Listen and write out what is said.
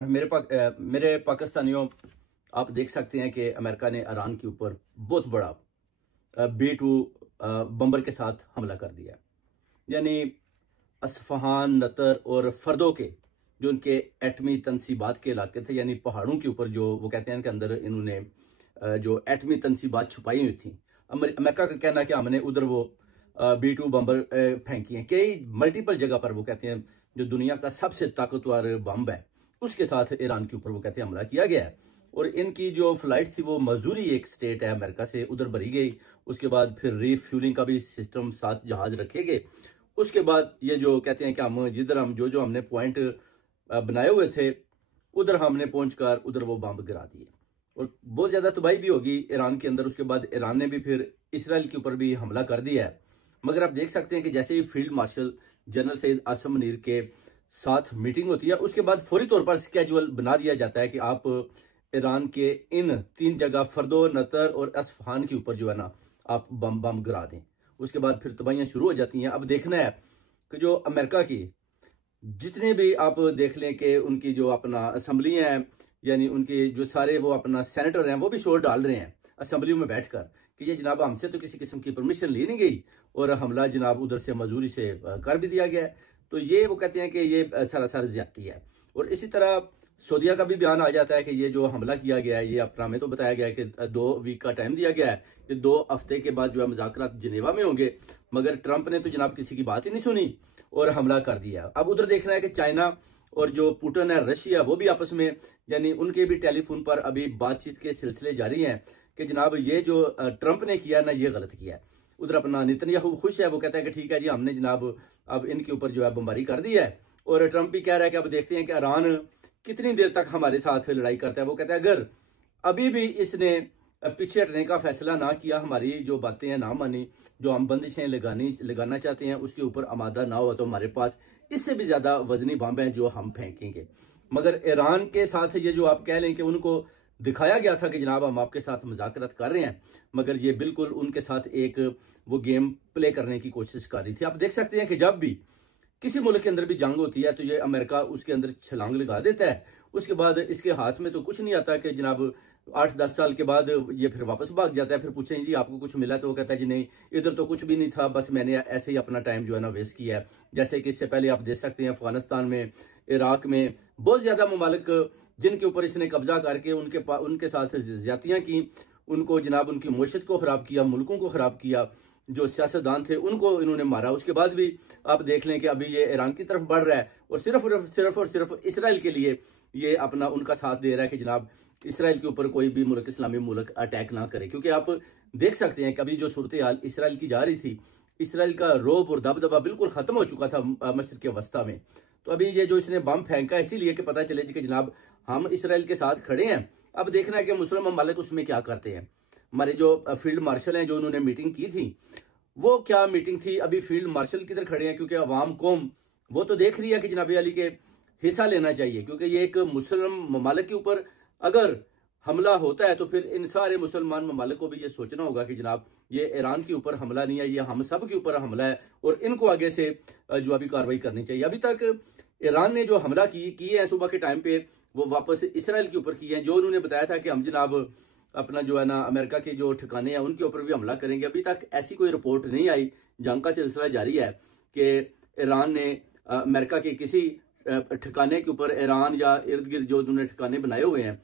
मेरे पाकिस्तानियों, आप देख सकते हैं कि अमेरिका ने ईरान के ऊपर बहुत बड़ा B-2 बम्बर के साथ हमला कर दिया। यानी असफहान, नतर और फर्दो के जो उनके एटमी तनसीबात के इलाके थे, यानी पहाड़ों के ऊपर जो वो कहते हैं कि अंदर इन्होंने जो एटमी तनसीबात छुपाई हुई थी। अमेरिका का कहना है कि हमने उधर वो B-2 बम्बर फेंकी हैं कई मल्टीपल जगह पर। वो कहते हैं जो दुनिया का सबसे ताकतवर बम है उसके साथ ईरान के ऊपर वो कहते हैं हमला किया गया है। और इनकी जो फ्लाइट थी वो मजूरी एक स्टेट है अमेरिका से, उधर भरी गई। उसके बाद फिर रीफ्यूलिंग का भी सिस्टम साथ जहाज रखे गए। उसके बाद ये जो कहते हैं कि हम जिधर हम जो हमने पॉइंट बनाए हुए थे उधर हमने पहुंचकर उधर वो बम गिरा दिए और बहुत ज्यादा तबाही भी होगी ईरान के अंदर। उसके बाद ईरान ने भी फिर इसराइल के ऊपर भी हमला कर दिया है। मगर आप देख सकते हैं कि जैसे ही field marshal general Syed Asim Munir के साथ मीटिंग होती है उसके बाद फौरी तौर पर स्केड्यूल बना दिया जाता है कि आप ईरान के इन 3 जगह फर्दो, नतर और असफहान के ऊपर जो है ना आप बम गिरा दें। उसके बाद फिर तबाहियां शुरू हो जाती हैं। अब देखना है कि जो अमेरिका की जितने भी आप देख लें कि उनकी जो अपना असम्बली है, यानी उनके जो सारे वो अपना सेनेटर हैं वो भी शोर डाल रहे हैं असम्बलियों में बैठकर कि ये जनाब हमसे तो किसी किस्म की परमिशन ली नहीं गई और हमला जनाब उधर से मजूरी से कर भी दिया गया है। तो ये वो कहते हैं कि ये सरासर ज्यादती है। और इसी तरह सऊदीया का भी बयान आ जाता है कि ये जो हमला किया गया है ये अपना में तो बताया गया है कि 2 वीक का टाइम दिया गया है कि 2 हफ्ते के बाद जो है मुज़ाकरात जिनेवा में होंगे। मगर ट्रंप ने तो जनाब किसी की बात ही नहीं सुनी और हमला कर दिया। अब उधर देखना है कि चाइना और जो पुतिन है रशिया वो भी आपस में, यानी उनके भी टेलीफोन पर अभी बातचीत के सिलसिले जारी हैं कि जनाब ये जो ट्रंप ने किया ना ये गलत किया है। उधर अपना नेतन्याहू खुश है, वो कहता है कि ठीक है जी हमने जनाब अब इनके ऊपर जो है बमबारी कर दी है। और ट्रंप भी कह रहा है कि अब देखते हैं कि ईरान कितनी देर तक हमारे साथ लड़ाई करता है। वो कहता है अगर अभी भी इसने पीछे हटने का फैसला ना किया, हमारी जो बातें हैं ना मानी, जो हम बंदिशें लगाना चाहते हैं उसके ऊपर आमादा ना हुआ तो हमारे पास इससे भी ज्यादा वजनी बम हैं जो हम फेंकेंगे। मगर ईरान के साथ ये जो आप कह लें कि उनको दिखाया गया था कि जनाब हम आपके साथ मुज़ाकरात कर रहे हैं, मगर ये बिल्कुल उनके साथ एक वो गेम प्ले करने की कोशिश कर रही थी। आप देख सकते हैं कि जब भी किसी मुल्क के अंदर भी जंग होती है तो ये अमेरिका उसके अंदर छलांग लगा देता है। उसके बाद इसके हाथ में तो कुछ नहीं आता कि जनाब 8-10 साल के बाद ये फिर वापस भाग जाता है। फिर पूछें जी आपको कुछ मिला तो वो कहता है जी नहीं, इधर तो कुछ भी नहीं था, बस मैंने ऐसे ही अपना टाइम जो है ना वेस्ट किया है। जैसे कि इससे पहले आप देख सकते हैं अफगानिस्तान में, इराक में बहुत ज्यादा ममालिक जिनके ऊपर इसने कब्जा करके उनके साथ ज्यादतियां की, उनको जनाब उनकी मुआशरत को खराब किया, मुल्कों को खराब किया, जो सियासतदान थे उनको इन्होंने मारा। उसके बाद भी आप देख लें कि अभी ये ईरान की तरफ बढ़ रहा है और सिर्फ इसराइल के लिए ये अपना उनका साथ दे रहा है कि जनाब इसराइल के ऊपर कोई भी मुल्क, इस्लामी मुल्क अटैक ना करे। क्योंकि आप देख सकते हैं कि अभी जो सूरत हाल इसराइल की जा रही थी, इसराइल का रोब और दबदबा बिल्कुल खत्म हो चुका था मशरिक के वस्ता में। तो अभी ये जो इसने बम फेंका इसीलिए कि पता चले कि जनाब हम इसराइल के साथ खड़े हैं। अब देखना है कि मुस्लिम ममालिक उसमें क्या करते हैं। हमारे जो फील्ड मार्शल हैं जो उन्होंने मीटिंग की थी वो क्या मीटिंग थी, अभी फील्ड मार्शल किधर खड़े हैं? क्योंकि अवाम कौम वो तो देख रही है कि जनाब अली के हिस्सा लेना चाहिए। क्योंकि ये एक मुस्लिम ममालिक के ऊपर अगर हमला होता है तो फिर इन सारे मुसलमान ममालिक को भी ये सोचना होगा कि जनाब ये ईरान के ऊपर हमला नहीं है, ये हम सब के ऊपर हमला है और इनको आगे से जो अभी कार्रवाई करनी चाहिए। अभी तक ईरान ने जो हमला की है सुबह के टाइम पे वो वापस इसराइल के ऊपर किए हैं। जो उन्होंने बताया था कि हम जनाब अपना जो है ना अमेरिका के जो ठिकाने हैं उनके ऊपर भी हमला करेंगे, अभी तक ऐसी कोई रिपोर्ट नहीं आई। जंग का सिलसिला जारी है कि ईरान ने अमेरिका के किसी ठिकाने के ऊपर, ईरान या इर्द गिर्द जो उन्होंने ठिकाने बनाए हुए हैं